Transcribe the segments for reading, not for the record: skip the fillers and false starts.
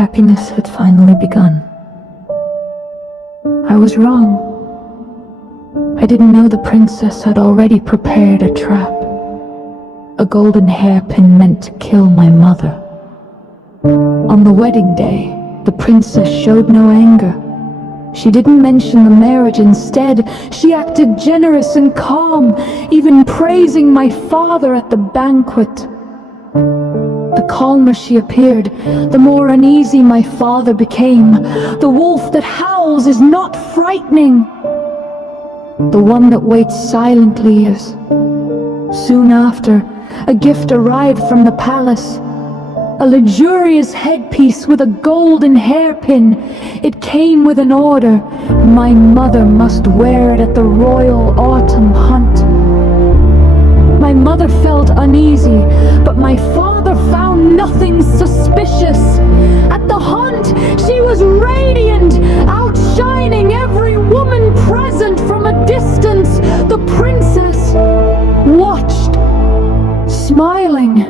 happiness had finally begun. I was wrong. I didn't know the princess had already prepared a trap. A golden hairpin meant to kill my mother. On the wedding day, the princess showed no anger. She didn't mention the marriage. Instead, she acted generous and calm, even praising my father at the banquet. The calmer she appeared, the more uneasy my father became. The wolf that howls is not frightening. The one that waits silently is. Soon after, a gift arrived from the palace. A luxurious headpiece with a golden hairpin. It came with an order. My mother must wear it at the royal autumn hunt. My mother felt uneasy, but my father found nothing suspicious. At the hunt, she was radiant, outshining every woman present. From a distance, the princess watched, smiling.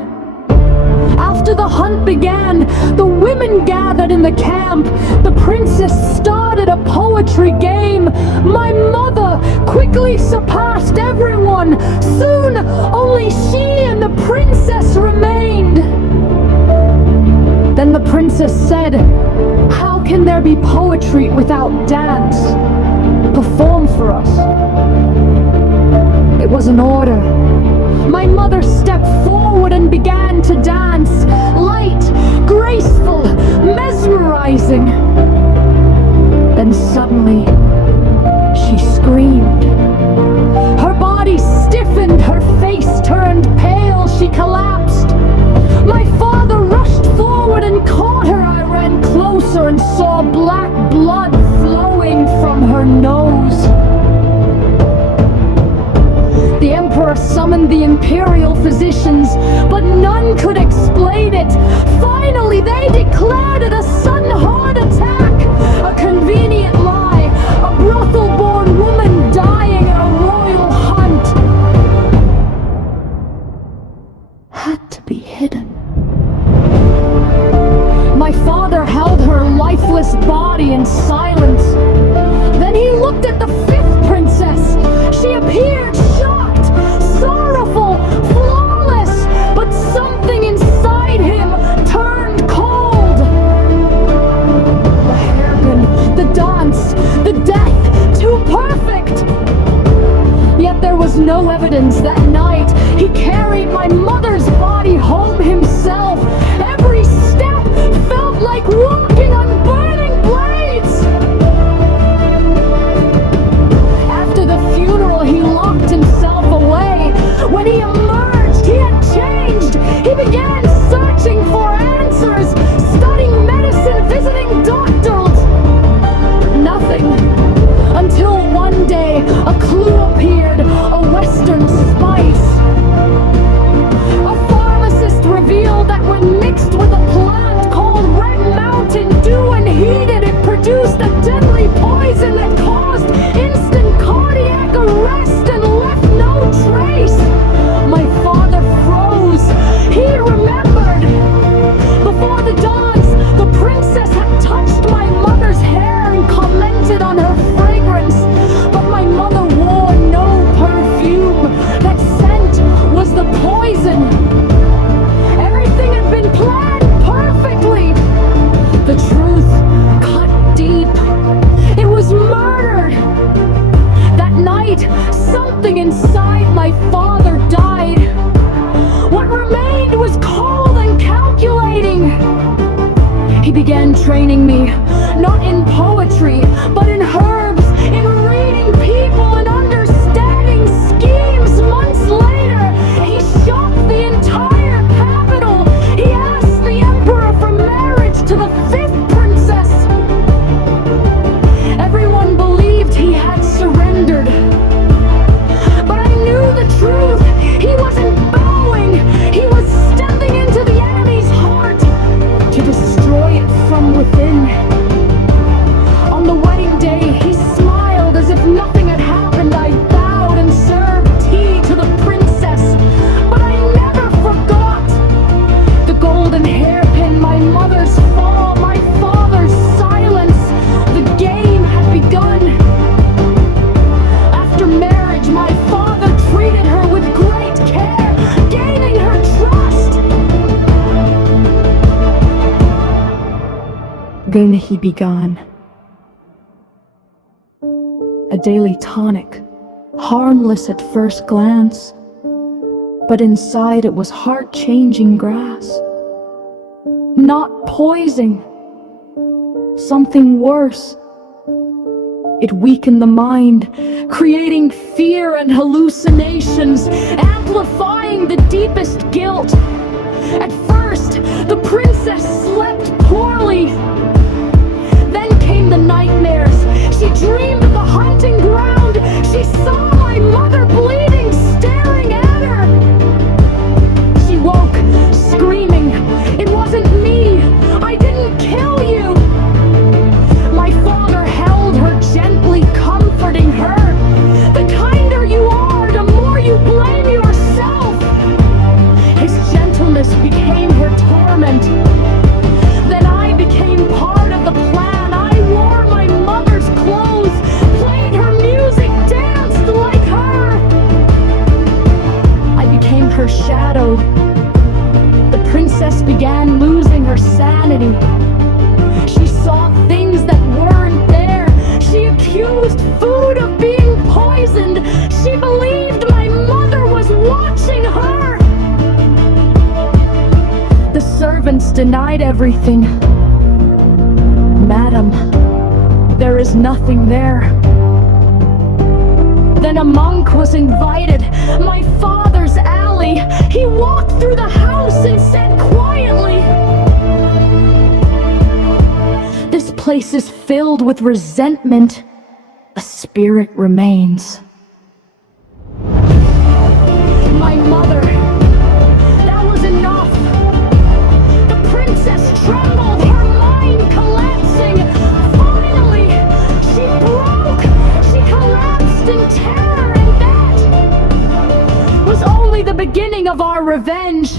After the hunt began, the women gathered in the camp. The princess started a poetry game. My mother quickly surpassed everyone. Soon, only she and the princess remained. Then the princess said, "How can there be poetry without dance? Perform for us." It was an order. My mother stepped forward and began to dance, light, graceful, mesmerizing. Then suddenly, she screamed. Her body stiffened, her face turned pale, she collapsed. My father rushed forward and caught her. I ran closer and saw black blood flowing from her nose. The emperor summoned the imperial physicians, but none could explain it. Finally, they declared it a sudden heart attack. A convenient lie. A brothel-born woman dying in a royal hunt. Had to be hidden. My father held her lifeless body in silence. Then he looked at the fifth princess. She appeared shocked, sorrowful, flawless, but something inside him turned cold. The hairpin, the dance, the death, too perfect. Yet there was no evidence that night. He carried my mother's body home himself. Every step felt like walking on burning blades. After the funeral, he locked himself away. When he emerged, he had changed. He began searching for answers, studying medicine, visiting doctors. Nothing. Until one day, a clue appeared, a western spice. A pharmacist revealed that when mixed with a plant called Red Mountain Dew and heated, it produced a deadly poison that caused instant cardiac arrest and left no trace. My father froze. He remembered. Before the dance, the princess had touched my mother's hair and commented on her fragrance. But my mother wore no perfume. That scent was the poison. Everything had been planned perfectly. The truth cut deep. It was murdered. That night, something inside my father died. What remained was cold and calculating. He began training me, not in poetry, but in herbs, in reading people and understanding schemes. Months later, he shocked the entire capital. He asked the emperor for marriage to the fifth princess. Everyone believed he had surrendered. But I knew the truth. He wasn't bowing. He was stepping into the enemy's heart to destroy it from within. On the Then he began. A daily tonic, harmless at first glance, but inside it was heart-changing grass. Not poison, something worse. It weakened the mind, creating fear and hallucinations, amplifying the deepest guilt. At first, the princess slept poorly. Then came the nightmares. She dreamed of the hunting ground. She saw my mother bleeding, staring at her. She woke, screaming, "It wasn't me! I didn't kill you!" My father held her gently, comforting her. The kinder you are, the more you blame yourself. His gentleness became her torment. Then I became part of the plan. I wore my mother's clothes, played her music, danced like her. I became her shadow. The princess began losing her sanity. She saw things that weren't there. She accused food of being poisoned. She believed my mother was watching her. The servants denied everything. "Madam, there is nothing there." Then a monk was invited, my father's ally. He walked through the house and said quietly, "This place is filled with resentment. A spirit remains." My mother, that was enough. The princess trembled, her mind collapsing. Finally, she broke. She collapsed in terror, and that was only the beginning of our revenge.